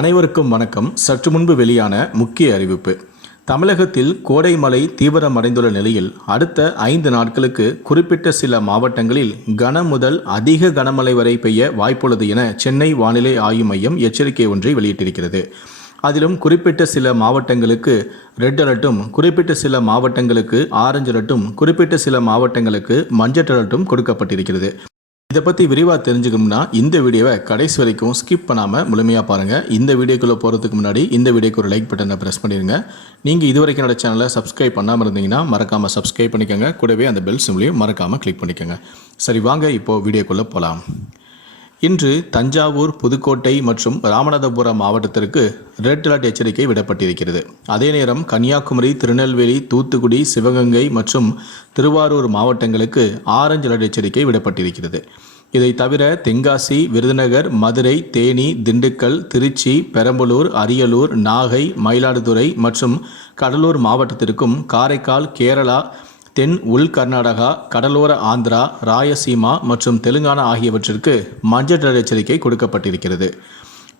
அனைவருக்கும் வணக்கம். சற்று முன்பு வெளியான முக்கிய அறிவிப்பு. தமிழகத்தில் கோடை மழை தீவிரமடைந்துள்ள நிலையில் அடுத்த ஐந்து நாட்களுக்கு குறிப்பிட்ட சில மாவட்டங்களில் கன முதல் அதிக கனமழை வரை பெய்ய வாய்ப்புள்ளது என சென்னை வானிலை ஆய்வு மையம் எச்சரிக்கை ஒன்றை வெளியிட்டிருக்கிறது. அதிலும் குறிப்பிட்ட சில மாவட்டங்களுக்கு ரெட் அலர்ட்டும் குறிப்பிட்ட சில மாவட்டங்களுக்கு ஆரஞ்சு அலர்ட்டும் குறிப்பிட்ட சில மாவட்டங்களுக்கு மஞ்சள் அலர்ட்டும் கொடுக்கப்பட்டிருக்கிறது. இதை பற்றி விரிவாக தெரிஞ்சுக்கணும்னா இந்த வீடியோவை கடைசி வரைக்கும் ஸ்கிப் பண்ணாமல் முழுமையாக பாருங்கள் இந்த வீடியோக்குள்ளே போகிறதுக்கு முன்னாடி இந்த வீடியோக்கு ஒரு லைக் பட்டனை ப்ரெஸ் பண்ணிடுங்க நீங்கள் இது வரைக்கும் என்னோட சேனலை சப்ஸ்கிரைப் பண்ணாமல் இருந்தீங்கன்னா மறக்காமல் சப்ஸ்கிரைப் பண்ணிக்கோங்க. கூடவே அந்த பெல் சிம்லையும் மறக்காமல் கிளிக் பண்ணிக்கோங்க. சரி வாங்க இப்போது வீடியோக்குள்ளே போகலாம் இன்று தஞ்சாவூர் புதுக்கோட்டை மற்றும் ராமநாதபுரம் மாவட்டத்திற்கு ரெட் அலர்ட் எச்சரிக்கை விடப்பட்டிருக்கிறது. அதே நேரம் கன்னியாகுமரி திருநெல்வேலி தூத்துக்குடி சிவகங்கை மற்றும் திருவாரூர் மாவட்டங்களுக்கு ஆரஞ்சு அலர்ட் எச்சரிக்கை விடப்பட்டிருக்கிறது. இதை தவிர தென்காசி விருதுநகர் மதுரை தேனி திண்டுக்கல் திருச்சி பெரம்பலூர் அரியலூர் நாகை மயிலாடுதுறை மற்றும் கடலூர் மாவட்டத்திற்கும் காரைக்கால் கேரளா தென் உள் கர்நாடகா கடலோர ஆந்திரா ராயசீமா மற்றும் தெலுங்கானா ஆகியவற்றிற்கு மஞ்சள் எச்சரிக்கை கொடுக்கப்பட்டிருக்கிறது.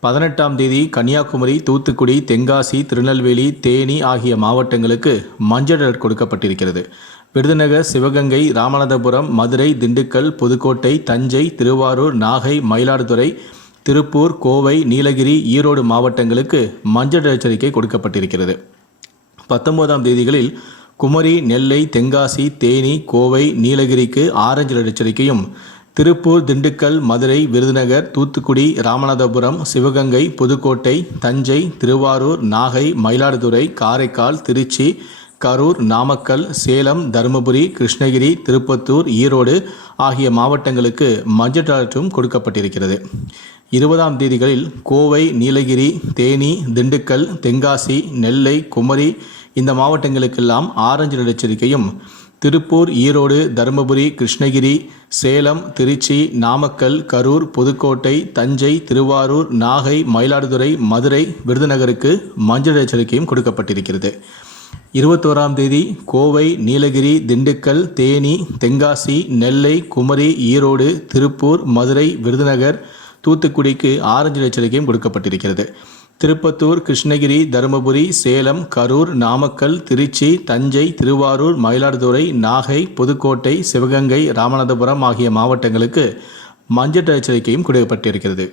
பதினெட்டாம் தேதி கன்னியாகுமரி தூத்துக்குடி தென்காசி திருநெல்வேலி தேனி ஆகிய மாவட்டங்களுக்கு மஞ்சள் அலர்ட் கொடுக்கப்பட்டிருக்கிறது. விருதுநகர் சிவகங்கை ராமநாதபுரம் மதுரை திண்டுக்கல் புதுக்கோட்டை தஞ்சை திருவாரூர் நாகை மயிலாடுதுறை திருப்பூர் கோவை நீலகிரி ஈரோடு மாவட்டங்களுக்கு மஞ்சள் எச்சரிக்கை கொடுக்கப்பட்டிருக்கிறது. பத்தொன்பதாம் தேதிகளில் குமரி நெல்லை தென்காசி தேனி கோவை நீலகிரிக்கு ஆரஞ்சு அலர்ட் எச்சரிக்கையும். திருப்பூர் திண்டுக்கல் மதுரை விருதுநகர் தூத்துக்குடி ராமநாதபுரம் சிவகங்கை புதுக்கோட்டை தஞ்சை திருவாரூர் நாகை மயிலாடுதுறை காரைக்கால் திருச்சி கரூர் நாமக்கல் சேலம் தருமபுரி கிருஷ்ணகிரி திருப்பத்தூர் ஈரோடு ஆகிய மாவட்டங்களுக்கு மஞ்சள் அலர்ட்டும் கொடுக்கப்பட்டிருக்கிறது. இருபதாம் தேதிகளில் கோவை நீலகிரி தேனி திண்டுக்கல் தென்காசி நெல்லை குமரி இந்த மாவட்டங்களுக்கெல்லாம் ஆரஞ்சு அலர்ட் எச்சரிக்கையும் திருப்பூர் ஈரோடு தருமபுரி கிருஷ்ணகிரி சேலம் திருச்சி நாமக்கல் கரூர் புதுக்கோட்டை தஞ்சை திருவாரூர் நாகை மயிலாடுதுறை மதுரை விருதுநகருக்கு மஞ்சள் எச்சரிக்கையும் கொடுக்கப்பட்டிருக்கிறது. இருபத்தோராம் தேதி கோவை நீலகிரி திண்டுக்கல் தேனி தென்காசி நெல்லை குமரி ஈரோடு திருப்பூர் மதுரை விருதுநகர் தூத்துக்குடிக்கு ஆரஞ்சு எச்சரிக்கையும் கொடுக்கப்பட்டிருக்கிறது. திருப்பத்தூர் கிருஷ்ணகிரி தருமபுரி சேலம் கரூர் நாமக்கல் திருச்சி தஞ்சை திருவாரூர் மயிலாடுதுறை நாகை புதுக்கோட்டை சிவகங்கை ராமநாதபுரம் ஆகிய மாவட்டங்களுக்கு மஞ்சள் எச்சரிக்கையும் கொடுக்கப்பட்டிருக்கிறது.